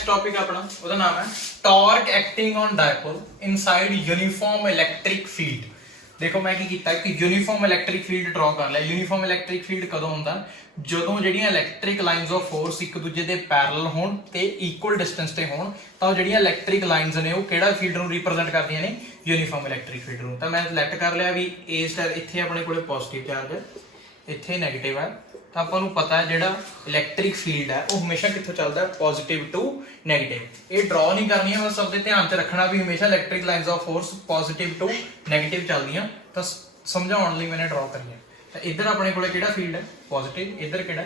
Next topic अपना ਉਹਦਾ नाम है torque acting on dipole inside uniform electric field. देखो मैं की कीता कि यूनिफॉर्म इलैक्ट्रिक फील्ड ड्रॉ कर लिया। यूनिफॉर्म इलैक्ट्रिक फील्ड कदों ਹੁੰਦਾ ਜਦੋਂ ਜਿਹੜੀਆਂ ਇਲੈਕਟ੍ਰਿਕ ਲਾਈਨਸ ਆਫ ਫੋਰਸ ਇੱਕ ਦੂਜੇ ਦੇ ਪੈਰਲਲ ਹੋਣ ਤੇ ਇਕੁਅਲ ਡਿਸਟੈਂਸ ਤੇ ਹੋਣ ਤਾਂ ਉਹ ਜਿਹੜੀਆਂ ਇਲੈਕਟ੍ਰਿਕ ਲਾਈਨਸ ਨੇ ਉਹ ਕਿਹੜਾ ਫੀਲਡ ਨੂੰ ਰਿਪਰੈਜ਼ੈਂਟ ਕਰਦੀਆਂ ਨੇ यूनिफॉर्म इलैक्ट्रिक फील्ड ਨੂੰ। ਤਾਂ ਮੈਂ ਸਿਲੈਕਟ ਕਰ ਲਿਆ ਵੀ A ਸਟਾਰ ਇੱਥੇ ਆਪਣੇ ਕੋਲੇ ਪੋਜ਼ਿਟਿਵ ਚਾਰਜ ਹੈ ਇੱਥੇ ਨੈਗੇਟਿਵ ਹੈ ਤਾਂ ਆਪਾਂ ਨੂੰ ਪਤਾ ਹੈ ਜਿਹੜਾ ਇਲੈਕਟ੍ਰਿਕ ਫੀਲਡ ਹੈ ਉਹ ਹਮੇਸ਼ਾ ਕਿੱਥੋਂ ਚੱਲਦਾ ਪੋਜ਼ਿਟਿਵ ਟੂ ਨੈਗੇਟਿਵ। ਇਹ ਡਰਾ ਨਹੀਂ ਕਰਨੀ ਹੈ ਬਸ ਸਭ ਦੇ ਧਿਆਨ 'ਚ ਰੱਖਣਾ ਵੀ ਹਮੇਸ਼ਾ electric lines of force positive to negative ਚੱਲਦੀਆਂ ਤਾਂ ਸਮਝਾਉਣ ਲਈ ਮੈंने ਡਰਾ ਕਰੀ ਹੈ। ਤਾਂ ਇੱਧਰ ਆਪਣੇ ਕੋਲੇ ਕਿਹੜਾ ਫੀਲਡ ਹੈ ਪੋਜ਼ਿਟਿਵ, ਇੱਧਰ ਕਿਹੜਾ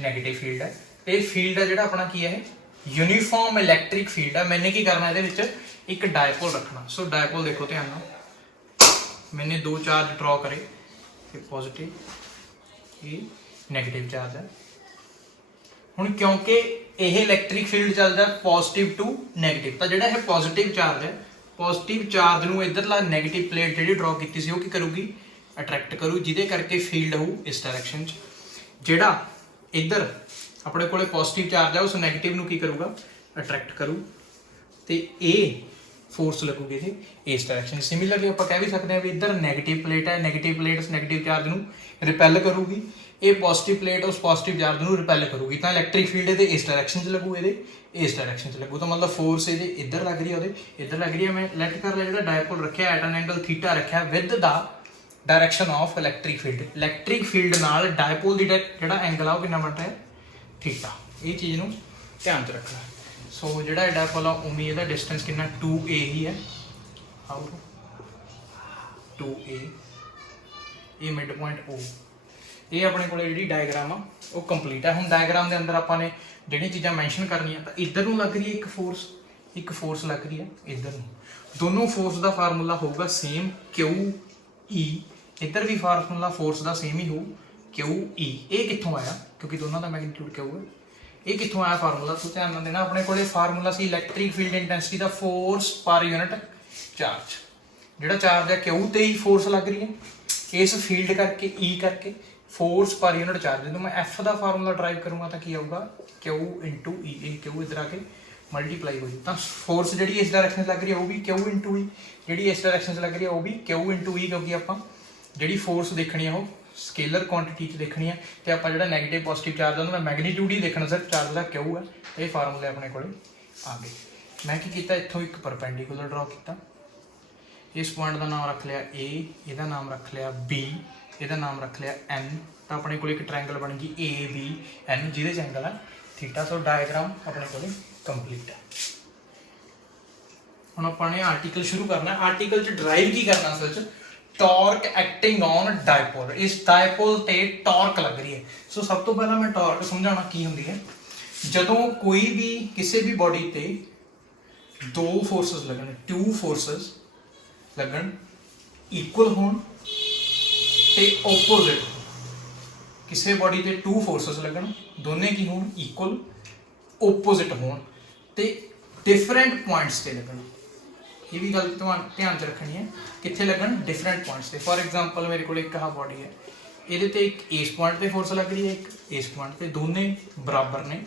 ਨੈਗੇਟਿਵ ਫੀਲਡ ਹੈ। ਇਹ ਫੀਲਡ ਹੈ ਜਿਹੜਾ ਆਪਣਾ ਕੀ ਹੈ यूनिफॉर्म इलैक्ट्रिक फील्ड है। मैंने की करना है एक डायपोल रखना। सो डायपोल देखो ध्यान नाल मैंने दो चार्ज ड्रॉ करे पॉजिटिव ये नैगेटिव चार्ज है। हुण क्योंकि यह इलैक्ट्रिक फील्ड चलता है पॉजिटिव टू नैगेटिव तो जिहड़ा यह पॉजिटिव चार्ज है पॉजिटिव चार्ज नूं इधरला नैगेटिव प्लेट जिहड़ी ड्रॉ कीती सी ओह की करूगी अट्रैक्ट करू जिहदे करके फील्ड होऊ इस डायरैक्शन च। जिहड़ा इधर अपने कोले पॉजिटिव चार्ज है उस नैगेटिव नूं की करूगा अट्रैक्ट करू तो ये फोर्स लगूगी ये इस डायरैक्शन। सिमिलरली आप कह भी सकते हैं भी इधर नैगेटिव प्लेट है नैगेटिव प्लेट उस नैगेटिव चार्ज नूं रिपैल करूगी ये पॉजिटिव प्लेट उस पॉजिटिव चार्ज नूं रिपैल करूगी तो इलैक्ट्रिक फील्ड ये इस डायरैक्शन च लगू ये इस डायरैक्शन च लगू तो मतलब फोर्स ये इधर लग रही है इधर लग रही है। मैं लेट कर लिया जो डायपोल रखा एट एन एंगल थीटा रखा with the direction of electric field. Electric field नाल डायपोल दी जिहड़ा एंगल आ कितना बन रहा है थीटा। ये चीज़ नूं ध्यान च रखना। सो जिहड़ा डायपोल आ उम्मीद इहदा डिस्टेंस कितना 2a ही है। हाउ 2a ये मिड पॉइंट O ये अपने को जी डायग्राम आ वो कंप्लीट है। हुण डायग्राम के अंदर आपां ने जिहड़ियां चीज़ां मैंशन करनियां तो इधर नूं लग रही है एक फोर्स लग रही है इधर नूं। दोनों फोर्स का फार्मूला होगा सेम QE। इधर भी फार्मूला फोर्स का सेम ही हो QE। ये कित्थों आया क्योंकि दोनों का मैग्नीट्यूड क्यू है। ये कित्थों आया फार्मूला तो ध्यान देना अपने को फार्मूला सी इलैक्ट्रिक फील्ड इंटेंसिटी का फोर्स पर यूनिट चार्ज। जिहड़ा चार्ज है क्यू ते ही फोर्स लग रही है इस फील्ड करके E करके फोर्स पर यूनिट चार्ज। जो मैं F का फार्मूला ड्राइव करूँगा तो की आऊगा Q इंटू E। क्यू इधर आके मल्टीप्लाई हो जाए तो फोर्स जी इस डायरैक्शन लग रही है वो भी Q इंटू E जी इस डायरैक्शन लग रही है वो भी Q इंटू E क्योंकि आप जी फोर्स देखनी है वो स्केलर क्वांटिटी च देखनी है तो आप जो नैगेटिव पॉजिटिव चार्ज है मैं मैग्नीट्यूड ही देखना सर चार्ज का क्यू है तो ये फार्मूले अपने को आ गए। मैं की किया इतों एक परपेंडिकुलर ड्रॉ किया इस पॉइंट का नाम रख लिया A ਇਹਦਾ नाम रख लिया B ਇਹਦਾ नाम रख लिया N तो अपने को एक ट्रायंगल बन गई ABN जिहदे च एंगल है थीटा। सो डायग्राम अपने को कंप्लीट है। हुण अपने आर्टिकल शुरू करना। आर्टिकल च ड्राइव की करना सच टॉर्क एक्टिंग ऑन डायपोल। इस डायपोल ते टॉर्क लग रही है। सो सब तो पहला मैं टॉर्क समझाना की होंदी है जदों कोई भी किसी भी बॉडी ते दो फोर्सेस लगन टू फोर्सेस लगन इक्वल होण ते ओपोजिट किसी बॉडी ते टू फोर्सेस लगन दोने की होण इक्वल ओपोजिट होण ते डिफरेंट पॉइंट्स ते लगन। ये भी गल ध्यान च रखनी है कितने लगन डिफरेंट पॉइंट्स से। फॉर एग्जांपल मेरे को एक बॉडी है ये एक इस पॉइंट पे फोर्स लग रही है एक इस पॉइंट पे दोनों बराबर ने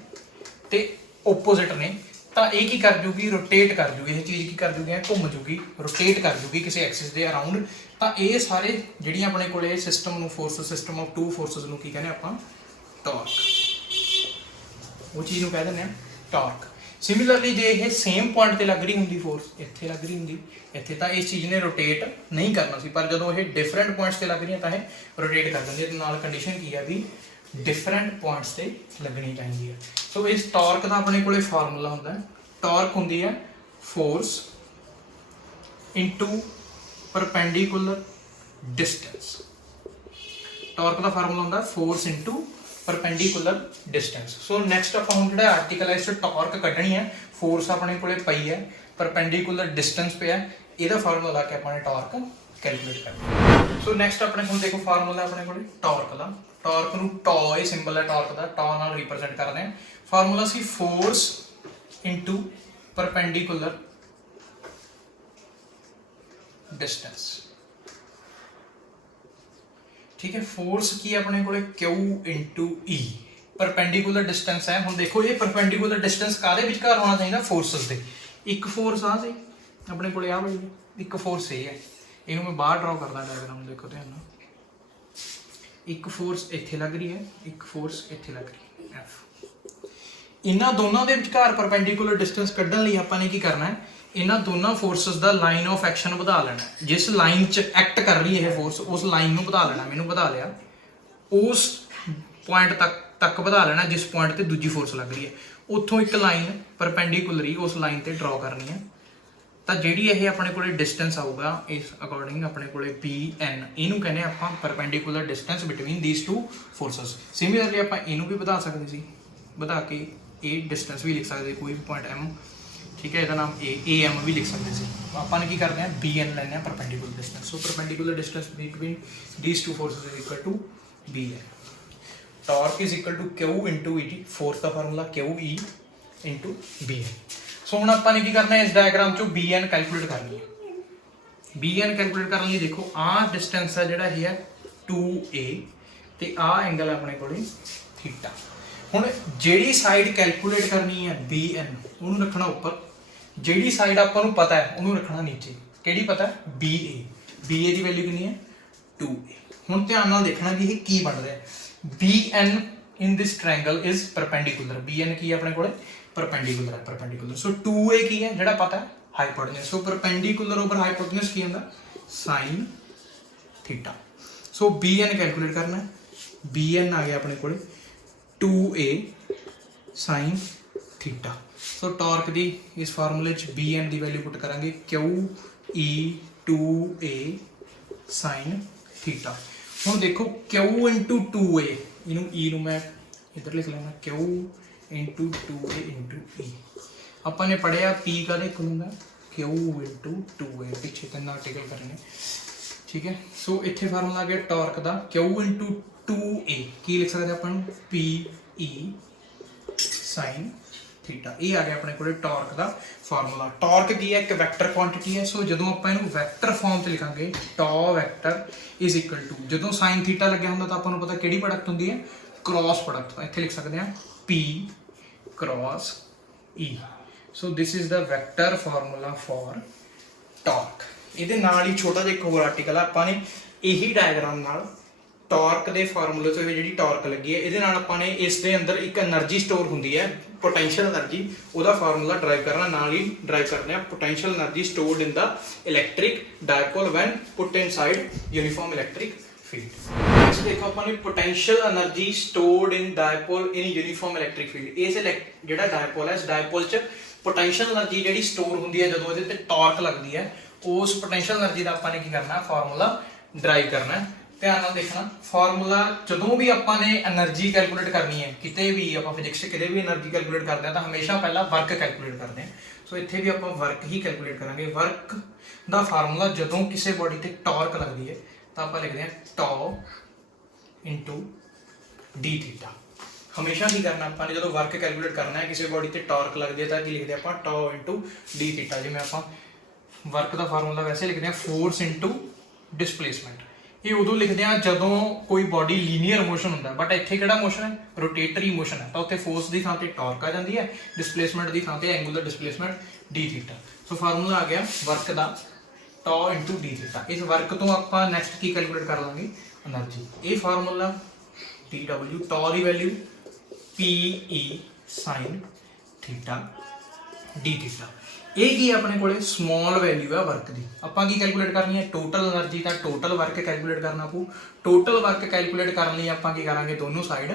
ते ओपोजिट ने तो ये की कर जूगी रोटेट कर जूगी। ये चीज़ की कर जूगी घूम जूगी रोटेट कर जूगी किसी एक्सिस के अराउंड। तो ये सारे जी अपने को system force system of two forces को की कहने आप टॉर्क वो चीज़ कह दें टॉर्क। सिमिलरली जे ये सेम पॉइंट पर लग रही होंगी फोर्स इत्थे लग रही होंगी इत्थे तो इस चीज़ ने रोटेट नहीं करना सी पर जो ये डिफरेंट पॉइंट्स से लग रही तो यह रोटेट कर देंगे। नाल कंडीशन की है भी डिफरेंट पॉइंट्स से लगनी चाहिए है। सो इस टॉर्क का अपने को फार्मूला होता है टॉर्क होंगी है force into perpendicular distance. Torque का फार्मूला होता है फोर्स इंटू परपेंडिकुलर डिस्टेंस। सो नैक्सट आप हम जो आर्टिकल है इस टॉर्क कढ़नी है फोर्स अपने को पई है परपेंडिकुलर डिस्टेंस पे है यदा फार्मूला ला के अपने टॉर्क कैलकुलेट करना। सो नैक्सट अपने हम देखो फार्मूला अपने को टॉर्क का टॉर्क नूं टॉ ये सिंबल है टॉर्क का टॉ नाल रिप्रजेंट करते हैं। फार्मूला सी फोर्स इंटू परपेंडिकुलर डिस्टेंस। ठीक है फोर्स की अपने को Q into E perpendicular distance है। हुण देखो ये परपेंडिकुलर डिस्टेंस काहदे विचकार होना चाहिए? फोर्सेस दे। एक फोर्स आ सी अपने कोले आ बड़ी, एक फोर्स ये है, इहनूं मैं बाहर ड्रॉ करदा डायग्राम, देखो ध्यान नाल। एक फोर्स इत्थे लग रही है, एक फोर्स इत्थे लग रही है F। इन्हां दोनों के विचकार परपेंडिकुलर डिस्टेंस कढण लई आपां ने की करना है, इन्हां दोनों फोर्सेस दा लाइन ऑफ एक्शन वधा लेना। जिस लाइन च एक्ट कर रही है फोर्स उस लाइन नूं वधा लेना। मैनूं वधा लिया, उस पॉइंट तक वधा लेना जिस पॉइंट ते दूजी फोर्स लग रही है। उत्थों एक लाइन परपेंडिकुलर ही उस लाइन ते ड्रॉ करनी है। तो जी ये अपने को डिस्टेंस आऊगा इस अकॉर्डिंग अपने को BN, इनू कहने आप perpendicular distance between these two forces. Similarly आप इनू भी बढ़ा सकते सी, बढ़ा के ए डिस्टेंस भी लिख सकते कोई भी पॉइंट M, ठीक है, इसका नाम AM भी लिख सकते सी। आपने की करते हैं BN लेने perpendicular distance. So perpendicular distance between these two forces is equal to BN। Torque is equal to Q into ET, force का formula QE into BN। So हुण आपां ने की करना है, इस डायग्राम चो BN कैलकुलेट करनी है। BN कैलकुलेट करने लिए देखो आ डिस्टेंस है जिहड़ा है 2A ते आ एंगल है अपने कोले थीटा। हुण जिहड़ी साइड कैलकुलेट करनी है BN उहनूं रखना उपर, जिहड़ी साइड आपां नूं पता है उहनूं रखना नीचे। किहड़ी पता है? BA। BA दी वैल्यू कितनी है? 2A। हुण ध्यान नाल देखना कि ये की बन रहा है। BN in this triangle is perpendicular. BN की है अपने कोले? परपेंडिकुलर है, परपेंडिकुलर। सो 2A की है जिहड़ा पता है? Hypotenuse. So perpendicular over hypotenuse की होंदा? Sine theta. So BN calculate करना है। BN आ गया अपने कोले 2A sine theta. So torque दी इस फार्मूले च BN दी वैल्यू पुट करांगे QE 2A साइन थीटा। हुण देखो Q इंटू 2A, इनू E नूं मैं इधर लिख लेना Q into 2A into E। अपन ने पढ़िया P का देख लूँगा Q इंटू 2A, पिछे 3 आर्टिकल करने, ठीक है। सो इत्थे फार्मूला आ गया टॉर्क का Q इंटू 2A की लिख सकते अपन PE साइन थीटा। ये आ गया अपने को टॉर्क का फार्मूला। टॉर्क की है? एक वैक्टर क्वांटिटी है। सो जो आप वैक्टर फॉर्म से लिखांगे टॉ वैक्टर इज इक्वल टू, जो साइन थीटा लगे होंगे तो आपको पता किहड़ी प्रोडक्ट होंगी है? Cross product. इत्थे लिख सकते हैं P cross E। So this is the vector formula for torque. ये नाल ही छोटा जिहा एक होर आर्टिकल है, आपां ने यही डायग्राम नाल टॉर्क के फार्मूले तो जी टॉर्क लगी है ये आपने इस दे अंदर एक एनर्जी स्टोर होंगी है, पोटेंशियल एनर्जी, वह फार्मूला ड्राइव करना, नाल ही ड्राइव करने potential energy stored in the electric dipole when put inside uniform electric field. इस देखो अपने potential energy stored in dipole in uniform electric field. इस जो डायपोल है इस डायपोल च पोटेंशियल एनर्जी जी स्टोर होंगी है जो ये टॉर्क लगती है, उस पोटेंशियल एनर्जी का आपने की करना फार्मूला ड्राइव करना है। ध्यान नाल देखना फार्मूला जो भी आपने एनर्जी कैलकुलेट करनी है, किते भी आप फिजिक्स किते भी एनर्जी कैलकुलेट करते हैं तो हमेशा पहला वर्क कैलकुलेट करते हैं। सो इत्थे भी आप वर्क ही कैलकुलेट करेंगे। वर्क का फार्मूला जो किसी बॉडी से टॉर्क लगती है तो आप लिखते हैं टॉ इंटू डी थीटा। हमेशा ही करना आपने जो वर्क कैलकुलेट करना है किसी बॉडी से टॉर्क लगती है तो लिखते हैं आप टॉ इंटू डी थीटा। जिवें आप वर्क का फार्मूला वैसे लिखते हैं फोर्स इंटू डिसप्लेसमेंट। ये उदों लिखते हैं जो कोई बॉडी लीनियर मोशन होंगे, बट इत्थे किहड़ा मोशन है? रोटेटरी मोशन है, तो उत्थे फोर्स की थां ते टॉर्क आ जाती है, डिसप्लेसमेंट की थां ते angular displacement d theta. So formula आ गया वर्क का टॉ इंटू डी थीटा। इस वर्क तो आप नैक्सट की कैलकुलेट कर लाँगे एनर्जी। ये फार्मूला टी डबल्यू टॉ की value PE sine theta D theta. ये की अपने को स्मॉल वैल्यू है वर्क की। आपां की कैलकुलेट करनी है टोटल एनर्जी का टोटल वर्क कैलकुलेट करना पू। टोटल वर्क कैलकुलेट करने लिए आपां की करांगे दोनों साइड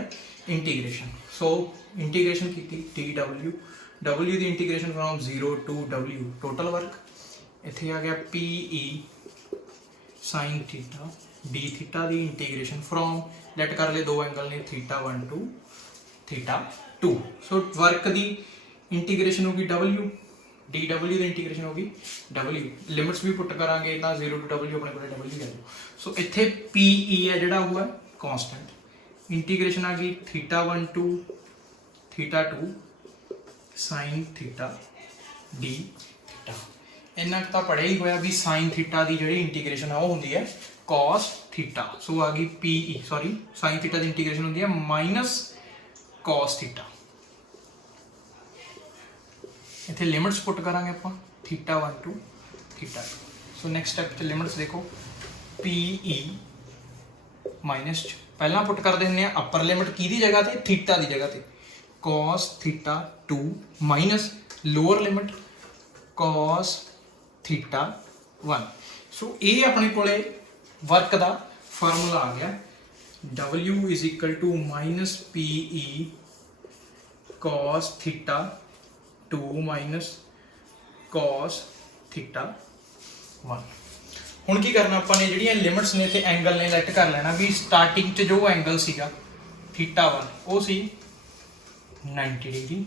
इंटीग्रेशन। सो इंटीग्रेशन की डबल्यू की integration from 0 to W total work. इत्थे आ गया PE sine theta D theta की इंटीग्रेशन फ्रॉम लेट कर ले दो एंगल ने θ1 टू θ2। सो वर्क की इंटीग्रेशन होगी W, डी डबल्यू की इंटीग्रेशन होगी W। लिमिट्स भी पुट करांगे तो 0 टू W अपने को W है। सो इत्थे PE है जिहड़ा हुआ कॉन्स्टेंट, इंटीग्रेशन आ गई θ1 to θ2 sine theta D theta. इन्ना तो पढ़िया ही होया भी साइन थीटा की जी इंटीग्रेशन है वो होंगी है कॉस थीटा। सो आ गई PE साइन थीटा की इंटीग्रेशन होंगी है माइनस cos थीटा। इत्थे लिमिट्स पुट करांगे आपां θ1 टू θ2। सो नैक्सट स्टैप च लिमिट्स देखो PE माइनस पहला पुट कर देने अपर लिमिट की जगह ते थीटा की जगह ते cos θ2 minus lower limit cos θ1। So ये अपने कोले वर्क का फार्मूला आ गया W is equal to minus PE cos θ2 minus cos θ1। ਹੁਣ ਕੀ ਕਰਨਾ ਆਪਾਂ ਨੇ ਜਿਹੜੀਆਂ ਲਿਮਿਟਸ ਨੇ ਤੇ ਐਂਗਲ ਨੇ ਲੈਟ ਕਰ ਲੈਣਾ ਵੀ ਸਟਾਰਟਿੰਗ 'ਚ ਜੋ ਐਂਗਲ ਸੀਗਾ θ1 ਉਹ ਸੀ 90 डिग्री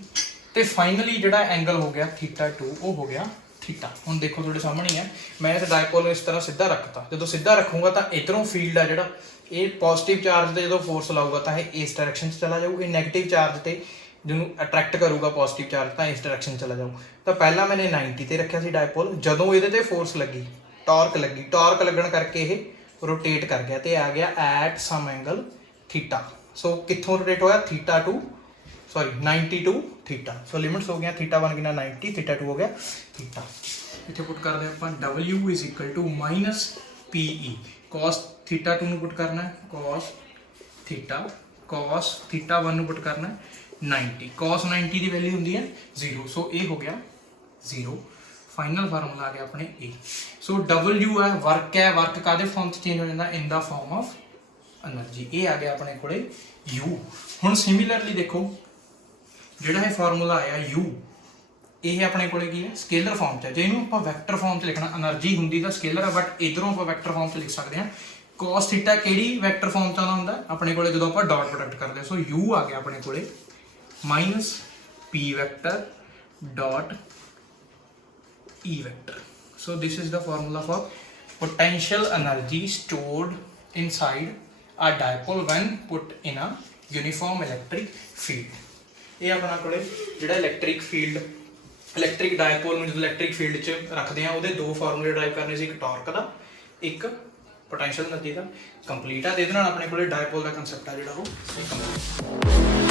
ਤੇ ਫਾਈਨਲੀ ਜਿਹੜਾ ਐਂਗਲ ਹੋ ਗਿਆ θ2 ਉਹ ਹੋ ਗਿਆ थीटा। ਹੁਣ ਦੇਖੋ ਤੁਹਾਡੇ ਸਾਹਮਣੇ ਹੈ ਮੈਂ ਇਸ ਡਾਇਪੋਲ ਨੂੰ ਇਸ ਤਰ੍ਹਾਂ ਸਿੱਧਾ ਰੱਖਤਾ ਜਦੋਂ ਸਿੱਧਾ ਰੱਖੂੰਗਾ ਤਾਂ ਇਧਰੋਂ ਫੀਲਡ ਆ ਜਿਹੜਾ ਇਹ ਪੋਜ਼ਿਟਿਵ ਚਾਰਜ ਤੇ ਜਦੋਂ ਫੋਰਸ ਲਾਊਗਾ ਤਾਂ ਇਹ ਇਸ ਡਾਇਰੈਕਸ਼ਨ 'ਚ ਚਲਾ ਜਾਊ। ਇਹ ਨੈਗੇਟਿਵ ਚਾਰਜ ਤੇ ਜਿਹਨੂੰ ਅਟਰੈਕਟ ਕਰੂਗਾ ਪੋਜ਼ਿਟਿਵ ਚਾਰਜ ਤਾਂ ਇਸ ਡਾਇਰੈਕਸ਼ਨ ਚਲਾ ਜਾਊ। ਤਾਂ ਪਹਿਲਾਂ ਮੈंने 90 ਤੇ ਰੱਖਿਆ ਸੀ ਡਾਇਪੋਲ ਜਦੋਂ ਇਹਦੇ ਤੇ ਫੋਰਸ ਲੱਗੀ ਟਾਰਕ ਲੱਗਣ ਕਰਕੇ ਇਹ ਰੋਟੇਟ ਕਰ ਗਿਆ ਤੇ ਆ ਗਿਆ at some angle theta. So ਕਿੱਥੋਂ ਰੋਟੇਟ ਹੋਇਆ θ2 sorry 90 to theta. So limits हो गया θ1 कितना 90 θ2 हो गया थीटा। इतने पुट कर दें अपन W is equal to minus PE cos θ2 ਨੂੰ पुट करना है cos θ1 ਨੂੰ पुट करना है 90 cos 90 ਦੀ वैल्यू ਹੁੰਦੀ ਹੈ 0। सो ये हो गया 0। फाइनल फार्मूला आ गया अपने A। सो W है वर्क कादे फॉर्म च चेंज हो जाता in the form of energy. ये आ गया अपने कोले U। हुण सिमिलरली देखो ਜਿਹੜਾ ਇਹ ਫਾਰਮੂਲਾ ਆਇਆ U ਇਹ ਆਪਣੇ ਕੋਲੇ ਕੀ ਹੈ ਸਕੇਲਰ ਫਾਰਮ 'ਚ ਹੈ। ਜੇ ਇਹਨੂੰ ਆਪਾਂ ਵੈਕਟਰ ਫਾਰਮ 'ਚ ਲਿਖਣਾ એનર્ਜੀ ਹੁੰਦੀ ਤਾਂ ਸਕੇਲਰ ਹੈ ਬਟ ਇਧਰੋਂ ਆਪਾਂ ਵੈਕਟਰ ਫਾਰਮ 'ਚ ਲਿਖ ਸਕਦੇ ਹਾਂ। cos θ ਕਿਹੜੀ ਵੈਕਟਰ ਫਾਰਮ 'ਚ ਆਉਂਦਾ ਹੁੰਦਾ ਆਪਣੇ ਕੋਲੇ ਜਦੋਂ ਆਪਾਂ ਡਾਟ ਪ੍ਰੋਡਕਟ ਕਰਦੇ ਹਾਂ। ਸੋ U ਆ ਗਿਆ ਆਪਣੇ ਕੋਲੇ minus P vector dot E vector. So this is the formula for potential energy stored inside a dipole when put in a uniform electric field। ਇਹ ਆਪਣਾ ਕੋਲੇ ਜਿਹੜਾ ਇਲੈਕਟ੍ਰਿਕ ਡਾਇਪੋਲ ਨੂੰ ਜਦੋਂ ਇਲੈਕਟ੍ਰਿਕ ਫੀਲਡ 'ਚ ਰੱਖਦੇ ਆ ਉਹਦੇ ਦੋ ਫਾਰਮੂਲੇ ਡਰਾਈਵ ਕਰਨੇ ਸੀ ਇੱਕ ਟਾਰਕ ਦਾ ਇੱਕ ਪੋਟੈਂਸ਼ੀਅਲ એનર્ਜੀ ਦਾ ਕੰਪਲੀਟ ਆ। ਤੇ ਇਹਦੇ ਨਾਲ ਆਪਣੇ ਕੋਲੇ ਡਾਇਪੋਲ ਦਾ ਕਨਸੈਪਟ ਆ ਜਿਹੜਾ ਉਹ ਕੰਪਲੀਟ।